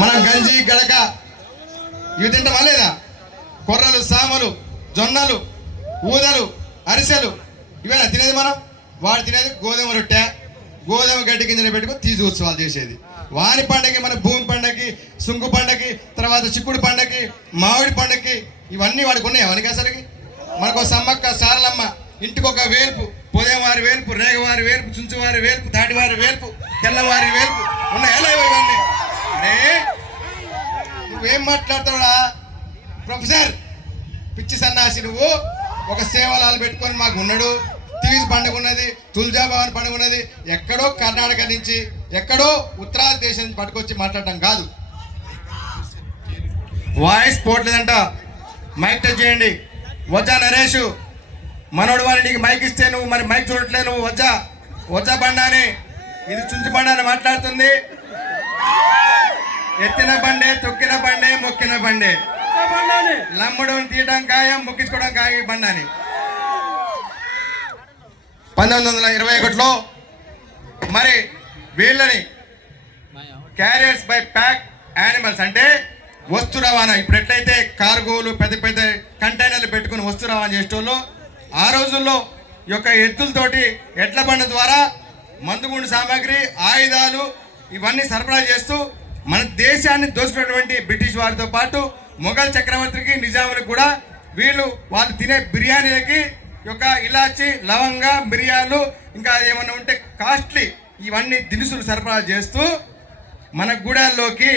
మనం గంజి గడక ఇవి తింటామా లేదా? కొర్రలు, సామలు, జొన్నలు, ఊదలు, అరిసెలు ఇవేనా తినేది మనం? వాడు తినేది గోధుమ రొట్టె, గోధుమ గడ్డి గింజలు పెట్టుకుని తీసి ఉత్సవాలు చేసేది. వాని పండగకి, మన భూమి పండగకి, సుంకు పండగకి, తర్వాత చిక్కుడు పండగకి, మామిడి పండగకి ఇవన్నీ వాడికి ఉన్నాయి. వానికి అసలుకి మనకు సమ్మక్క సారలమ్మ ఇంటికి ఒక వేల్పు, పొదేవారి వేల్పు, రేగవారి వేల్పు, చుంచువారి వేల్పు, తాటివారి వేల్పు, తెల్లవారి వేల్పు ఉన్నాయి. ఇవన్నీ అరే నువ్వేం మాట్లాడతావురా ప్రొఫెసర్? పిచ్చి సన్నాసి నువ్వు. ఒక సేవలాలు పెట్టుకొని మాకు ఉన్నాడు, తీజ్ పండుగ ఉన్నది, తుల్జాభవన్ పండుగ ఉన్నది, ఎక్కడో కర్ణాటక నుంచి ఎక్కడో ఉత్తరాది దేశం నుంచి పట్టుకొచ్చి మాట్లాడటం కాదు. వాయిస్ పోవట్లేదంట, మైక్ టచ్ చేయండి. వజ్జా నరేష్ మనోడు వారి నీకు మైక్ ఇస్తే నువ్వు మరి మైక్ చూడట్లేదు. నువ్వు వజ్జా బండాని, ఇది చుంచు బండాని మాట్లాడుతుంది. ఎత్తిన బండే, తొక్కిన బండే, మొక్కిన బండే, లమ్ముడు తీయడం ఖాయం, మొక్కించుకోవడం ఖాయం బండాని. 1921లో మరి వీళ్ళని క్యారియర్స్ బై ప్యాక్ యానిమల్స్ అంటే వస్తు రవాణా, ఇప్పుడు ఎట్లయితే కార్గోలు పెద్ద పెద్ద కంటైనర్లు పెట్టుకుని వస్తు రవాణా చేసేటోళ్ళు, ఆ రోజుల్లో ఈ యొక్క ఎద్దులతోటి ఎడ్ల బండ ద్వారా మందుగుండు సామాగ్రి, ఆయుధాలు ఇవన్నీ సరఫరా చేస్తూ మన దేశాన్ని దోచుకున్నటువంటి బ్రిటిష్ వారితో పాటు మొఘల్ చక్రవర్తికి, నిజాములకు కూడా వాళ్ళు తినే బిర్యానీలకి యొక్క ఇలాచి, లవంగా, మిరియాలు ఇంకా ఏమన్నా ఉంటే కాస్ట్లీ ఇవన్నీ దినుసులు సరఫరా చేస్తూ మన గూడాల్లోకి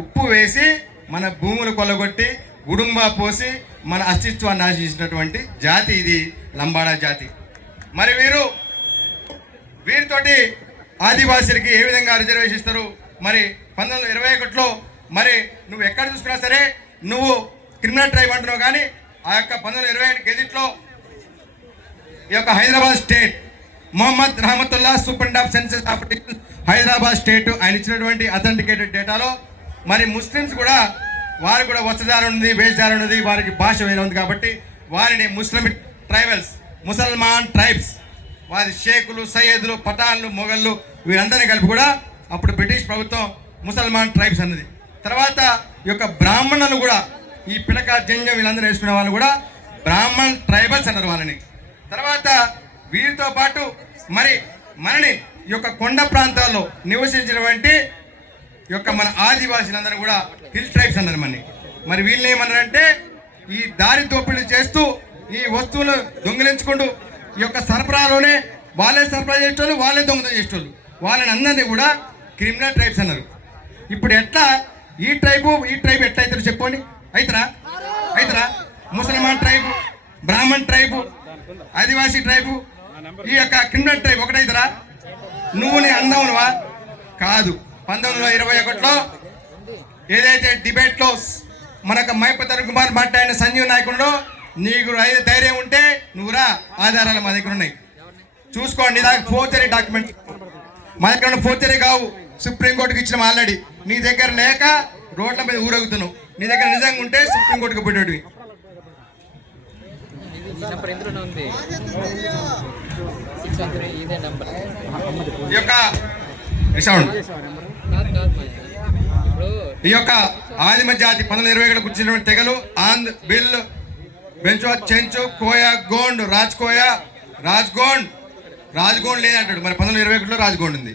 ఉప్పు వేసి మన భూములు కొల్లగొట్టి గుడుంబా పోసి మన అస్తిత్వాన్ని నాశించినటువంటి జాతి ఇది లంబాడా జాతి. మరి వీరితోటి ఆదివాసీలకి ఏ విధంగా రిజర్వేషన్ ఇస్తారు? మరి 1921లో మరి నువ్వు ఎక్కడ చూసుకున్నా సరే నువ్వు క్రిమినల్ ట్రైబ్ అంటున్నావు, కానీ ఆ యొక్క 1921 గెజిట్లో ఈ యొక్క Hyderabad state Mohammed Rahmatullah superintendent of census of Hyderabad state ఆయన ఇచ్చినటువంటి అథెంటికేటెడ్ డేటాలో మరి ముస్లిమ్స్ కూడా వారికి కూడా వస్త్రధారణ ఉంది, వేషధారణ ఉంది, వారికి భాష వేరే ఉంది కాబట్టి వారిని ముస్లిమిక్ ట్రైబల్స్, ముసల్మాన్ ట్రైబ్స్, వారి షేకులు, సయ్యదులు, పఠాన్లు, మొఘళ్ళు వీరందరినీ కలిపి కూడా అప్పుడు బ్రిటిష్ ప్రభుత్వం ముసల్మాన్ ట్రైబ్స్ అన్నది. తర్వాత ఈ యొక్క బ్రాహ్మణులు కూడా ఈ పిలక, జంజం వీళ్ళందరూ వేసుకునే వాళ్ళు కూడా బ్రాహ్మణ్ ట్రైబల్స్ అన్నారు వాళ్ళని. తర్వాత వీరితో పాటు మరి మనని ఈ యొక్క కొండ ప్రాంతాల్లో నివసించినటువంటి ఈ యొక్క మన ఆదివాసీలందరూ కూడా హిల్ ట్రైబ్స్ అన్నారు మనని. మరి వీళ్ళని ఏమన్నారంటే ఈ దారి దోపిడీ చేస్తూ ఈ వస్తువులు దొంగిలించుకుంటూ ఈ యొక్క సరఫరాలోనే వాళ్ళే సరఫరా చేసేటోళ్ళు, వాళ్ళే దొంగతనం చేసేటోళ్ళు, వాళ్ళని అందరినీ కూడా క్రిమినల్ ట్రైబ్స్ అన్నారు. ఇప్పుడు ఎట్లా ఈ ట్రైబ్ ఎట్లా అవుతారు చెప్పండి? అవుతారా? ముసల్మాన్ ట్రైబు, బ్రాహ్మణ్ ట్రైబు, ఆదివాసీ ట్రైబు, ఈ యొక్క క్రిమినల్ ట్రైబ్ ఒకటైతరా? నువ్వు నీ అందవునువా? కాదు. 1921లో ఏదైతే డిబేట్లో మనకు మైపతి అరుణ్ కుమార్ మాట్లాడిన సంజీవ్ నాయకుడు, నీకు ధైర్యం ఉంటే నువ్వురా, ఆధారాలు మా దగ్గర ఉన్నాయి చూసుకోండి. నాకు ఫోర్జరీ డాక్యుమెంట్ మా దగ్గర ఫోర్జరీ కావు, సుప్రీంకోర్టుకి ఇచ్చిన ఆల్రెడీ. నీ దగ్గర లేక రోడ్ల మీద ఊరగుతున్నావు. నీ దగ్గర నిజంగా ఉంటే సుప్రీంకోర్టుకి పెట్టేటివి. ఈ యొక్క ఆదిమ జాతి 1921 కూర్చున్న తెగలు ఆంద్, బిల్, బెంచో, చెంచు, కోయ, గోండ్, రాజ్గోండ్ లేదంటాడు. మరి 1921లో రాజ్గోండ్ ఉంది.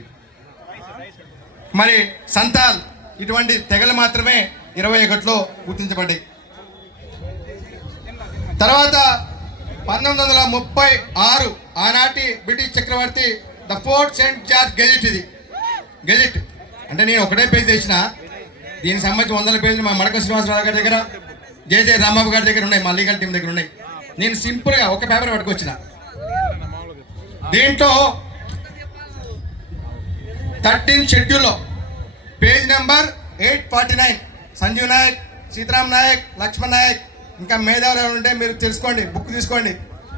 మరి సంతాల్ ఇటువంటి తెగలు మాత్రమే 21లో గుర్తించబడ్డాయి. తర్వాత 1936 ఆనాటి బ్రిటిష్ చక్రవర్తి the Fort Saint George gazette, ఇది గెజిట్ అంటే నేను ఒకటే పేజ్ చేసిన, దీనికి సంబంధించి 100 పేజీలు మా మడక శ్రీనివాసరావు గారి దగ్గర, జేజే రాంబాబు గారి దగ్గర ఉన్నాయి, మా లీగల్ టీం దగ్గర ఉన్నాయి. నేను సింపుల్గా ఒక పేపర్ పట్టుకొచ్చిన. దీంట్లో 13 షెడ్యూల్లో పేజ్ నెంబర్ 849 సంజీవ్ నాయక్, సీతారాం నాయక్, లక్ష్మణ్ నాయక్ ఇంకా మేధావులు ఉంటే మీరు తెలుసుకోండి, బుక్ తీసుకోండి.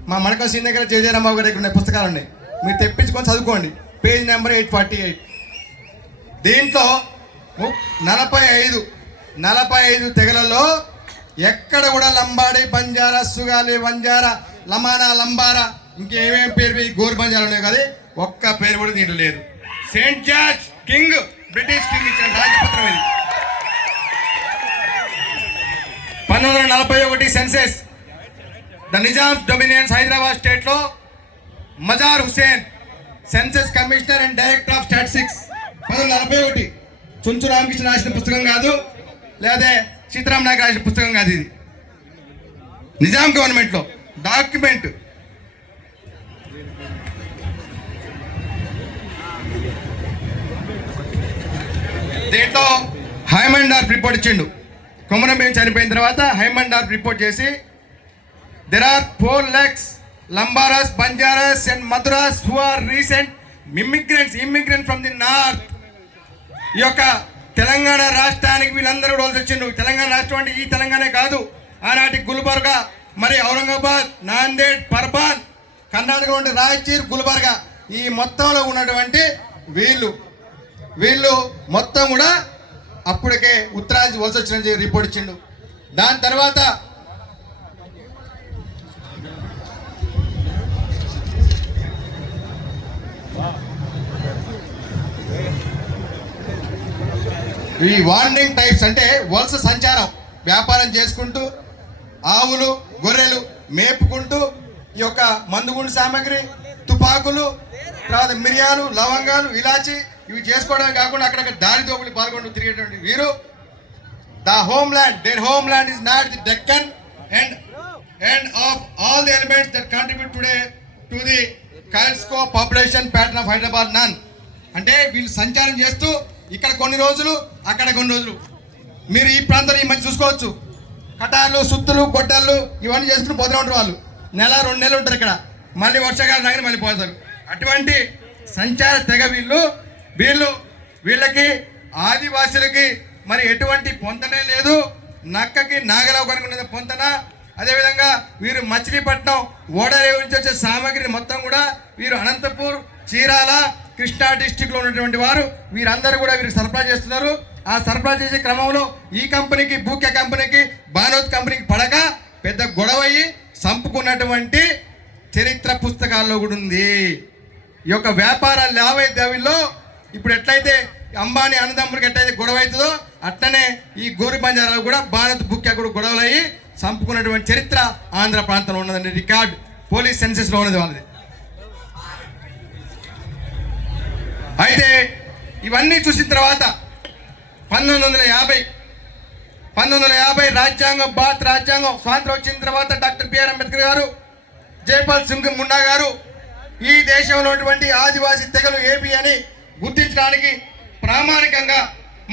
మా మడక సీన్ దగ్గర జేజే రాంబాబు గారి దగ్గర ఉన్నాయి, పుస్తకాలు ఉన్నాయి, మీరు తెప్పించుకొని చదువుకోండి. Page number 848. దీంట్లో 45 తెగలలో ఎక్కడ కూడా లంబాడి, బంజారా, సుగాలి, వంజారా, లమానా, లంబారా ఇంకేమేమి పేరు గోరు బంజారా ఉన్నాయి కదా, ఒక్క పేరు కూడా దీంట్లో లేదు. Saint George king, British king ఇచ్చిన రాజపత్రం ఇది. 1941 census the Nizam's dominions Hyderabad స్టేట్లో Mazhar Hussain census commissioner and director of statistics 1941. Chunchu Ramakrishna రాసిన పుస్తకం కాదు, లేదా సీతారాం నాయక్ రాసిన పుస్తకం కాదు, ఇది నిజాం గవర్నమెంట్లో డాక్యుమెంట్. దీంట్లో హైమండార్ఫ్ రిపోర్ట్ ఇచ్చిండు. కొమరం భీం చనిపోయిన తర్వాత హైమండార్ఫ్ రిపోర్ట్ చేసి there are 4 lakhs Lambaras, Banjaras and Mathuras who are recent immigrants from the north. ఈ యొక్క తెలంగాణ రాష్ట్రానికి వీళ్ళందరూ కూడా వచ్చిండు. తెలంగాణ రాష్ట్రం అంటే ఈ తెలంగాణ కాదు, ఆనాటి గుల్బర్గా, మరి ఔరంగాబాద్, నాందేడ్, పర్బాన్, కర్ణాటక ఉంటే రాయచూర్, గుల్బర్గా, ఈ మొత్తంలో ఉన్నటువంటి వీళ్ళు మొత్తం కూడా అప్పటికే ఉత్తరాంధ్ర వలస వచ్చిన రిపోర్ట్ ఇచ్చిండు. దాని తర్వాత ఈ వాండింగ్ టైప్స్ అంటే వలస సంచారం, వ్యాపారం చేసుకుంటూ ఆవులు గొర్రెలు మేపుకుంటూ ఈ యొక్క మందుగుండు సామాగ్రి, తుపాకులు, తర్వాత మిరియాలు, లవంగాలు, ఇలాచి ఇవి చేసుకోవడమే కాకుండా అక్కడక్కడ దారి దోపిడీ పాల్గొంటూ తిరిగేటువంటి వీరు their homeland is not the Deccan and of all the elements that contribute today to the kaleidoscope population pattern of Hyderabad, none. అంటే వీళ్ళు సంచారం చేస్తూ ఇక్కడ కొన్ని రోజులు, అక్కడ కొన్ని రోజులు. మీరు ఈ ప్రాంతంలో ఈ మధ్య చూసుకోవచ్చు, కటార్లు, సుత్తులు, గొడ్డళ్ళు ఇవన్నీ చేసుకుని పోతూ ఉంటారు. వాళ్ళు నెల 2 నెలలు ఉంటారు ఇక్కడ, మళ్ళీ వర్షాకాలం దగ్గర మళ్ళీ పోతారు. అటువంటి సంచార తెగ వీళ్ళకి ఆదివాసులకి మరి ఎటువంటి పొంతనే లేదు. నక్కకి నాగరావు కనుకున్నది పొంతన. అదేవిధంగా వీరు మచిలీపట్నం ఓడరేవు నుంచి వచ్చే సామాగ్రిని మొత్తం కూడా వీరు అనంతపూర్, చీరాల, కృష్ణా డిస్టిక్లో ఉన్నటువంటి వారు వీరందరూ కూడా వీరికి సరఫరా చేస్తున్నారు. ఆ సరఫరా చేసే క్రమంలో ఈ కంపెనీకి, బూకే కంపెనీకి, బానోత్ కంపెనీకి పడక పెద్ద గొడవయ్యి చంపుకున్నటువంటి చరిత్ర పుస్తకాల్లో కూడా ఉంది. ఈ యొక్క వ్యాపార లావాదేవీల్లో ఇప్పుడు ఎట్లయితే అంబానీ అన్నదమ్ముడికి ఎట్లయితే గొడవ అవుతుందో అట్లనే ఈ గోరి బంజారాలు కూడా భారత్ బుక్యా కూడా గొడవలు అయ్యి చంపుకున్నటువంటి చరిత్ర ఆంధ్ర ప్రాంతంలో ఉన్నదండి. రికార్డ్ పోలీస్ సెన్సెస్లో ఉన్నది వాళ్ళది. అయితే ఇవన్నీ చూసిన తర్వాత 1950 రాజ్యాంగం, భారత రాజ్యాంగం స్వాతంత్రం వచ్చిన తర్వాత డాక్టర్ బిఆర్ అంబేద్కర్ గారు, జైపాల్ సింగ్ ముండా గారు ఈ దేశంలో ఉన్నటువంటి ఆదివాసీ తెగలు ఏబి అని గుర్తించడానికి ప్రామాణికంగా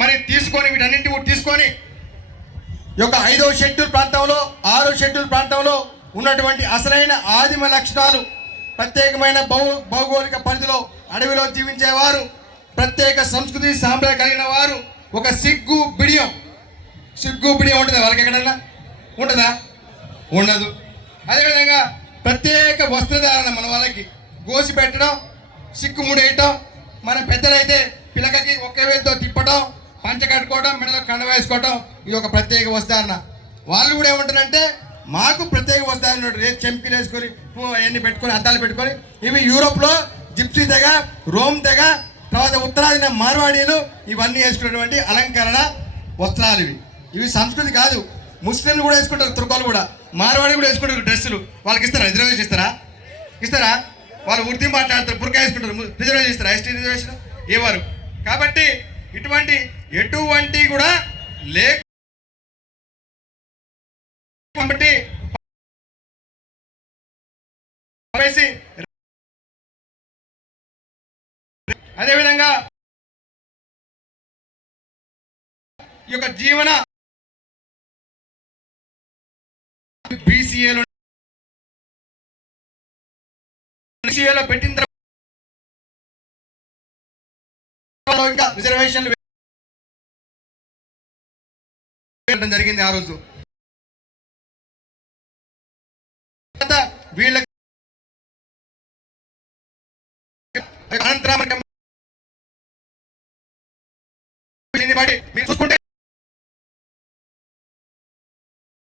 మరి తీసుకొని వీటన్నింటి కూడా తీసుకొని ఈ యొక్క 5వ షెడ్యూల్ ప్రాంతంలో, 6వ షెడ్యూల్ ప్రాంతంలో ఉన్నటువంటి అసలైన ఆదిమ లక్షణాలు, ప్రత్యేకమైన భౌగోళిక పరిధిలో అడవిలో జీవించేవారు, ప్రత్యేక సంస్కృతి సాంప్రదాయం కలిగిన వారు, ఒక సిగ్గు బిడియం ఉంటుందా వాళ్ళకి? ఎక్కడన్నా ఉంటుందా? ఉండదు. అదేవిధంగా ప్రత్యేక వస్త్రధారణ, మన వాళ్ళకి గోసి పెట్టడం, సిక్కు ముడేయటం, మన పెద్దలైతే పిలకకి ఒకే వేలతో తిప్పడం, పంచ కట్టుకోవడం, మెడలో కండ వేసుకోవడం, ఇది ఒక ప్రత్యేక వస్త్రధారణ. వాళ్ళు కూడా ఏమంటారంటే మాకు ప్రత్యేక వస్త్రధారణ, చెంపిలు వేసుకొని అవన్నీ పెట్టుకొని, అద్దాలు పెట్టుకొని, ఇవి యూరోప్లో జిప్సీ తెగ, రోమ్ తెగ, తర్వాత ఉత్తరాదిన మార్వాడీలు ఇవన్నీ వేసుకున్నటువంటి అలంకరణ వస్త్రాలు. ఇవి సంస్కృతి కాదు. ముస్లింలు కూడా వేసుకుంటారు, తుర్కాలు కూడా, మార్వాడి కూడా వేసుకుంటారు డ్రెస్సులు. వాళ్ళకి ఇస్తారా? రిజర్వేషన్ ఇస్తారా? వాళ్ళు ఉర్దూ మాట్లాడతారు, బుర్కా వేసుకుంటారు, రిజర్వేషన్ ఇస్తారా? ఎస్టీ రిజర్వేషన్ ఇవ్వరు. కాబట్టి ఎటువంటి కూడా లేక కాబట్టి అదేవిధంగా ఈ యొక్క జీవన బీసీఏలో పెట్టిన తర్వాత ఇంకా రిజర్వేషన్లు జరిగింది ఆ రోజు. వీళ్ళకి అనంతరామ మీరు చూసుకుంటే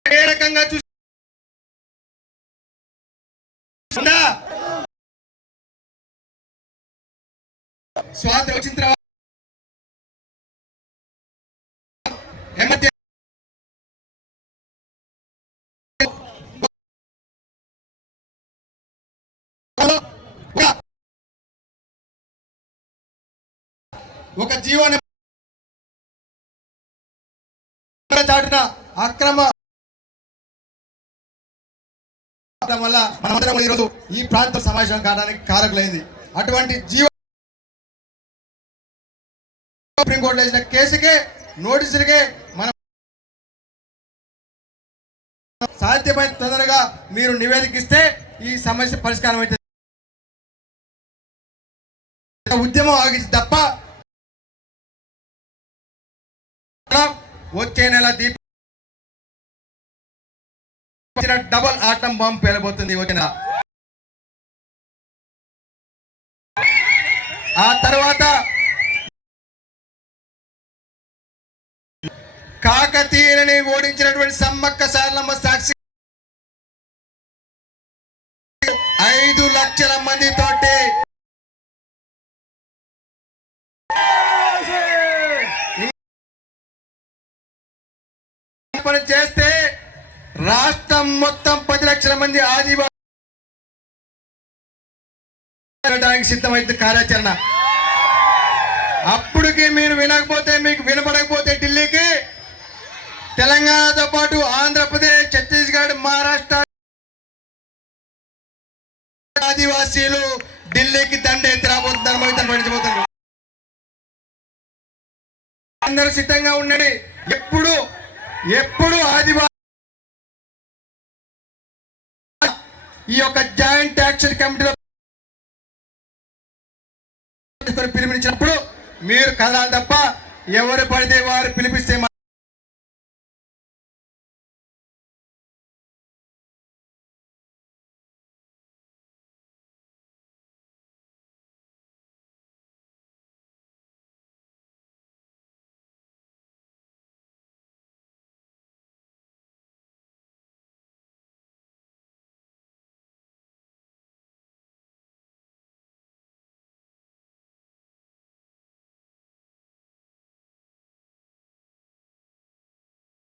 ఏ రకంగా చూసిందా స్వాతంత్రం వచ్చిన తర్వాత ఒక జీవోని చాటున అక్రమ వల్ల మనమందరం ఈరోజు ఈ ప్రాంతం సమావేశం కావడానికి కారకులైంది. అటువంటి జీవో సుప్రీంకోర్టులో వేసిన కేసుకే నోటీసులకే మనం సాధ్యమైన తొందరగా మీరు నివేదికిస్తే ఈ సమస్య పరిష్కారం అవుతుంది. ఉద్యమం ఆగింది తప్ప వచ్చే నెల డబల్ ఆటం బాంబు పేలబోతుంది. వచ్చిన ఆ తర్వాత కాకతీయులని ఓడించినటువంటి సమ్మక్క సారలమ్మ సాక్షి 5 లక్షల మందితోటి చేస్తే రాష్ట్రం మొత్తం 10 లక్షల మంది ఆదివాసీ సిద్ధమైంది కార్యాచరణ. అప్పటికి మీరు వినకపోతే, మీకు వినపడకపోతే ఢిల్లీకి తెలంగాణతో పాటు ఆంధ్రప్రదేశ్, ఛత్తీస్గఢ్, మహారాష్ట్ర ఆదివాసీలు ఢిల్లీకి దండెత్తి రాబోతున్నారు. పడిపోతున్నారు. అందరూ సిద్ధంగా ఉండండి. ఎప్పుడు ఆదివాసీ ఈ యొక్క జాయింట్ యాక్షన్ కమిటీలో పిలుపునిచ్చినప్పుడు మీరు కదలాలి తప్ప ఎవరు పడితే వారు పిలిపిస్తే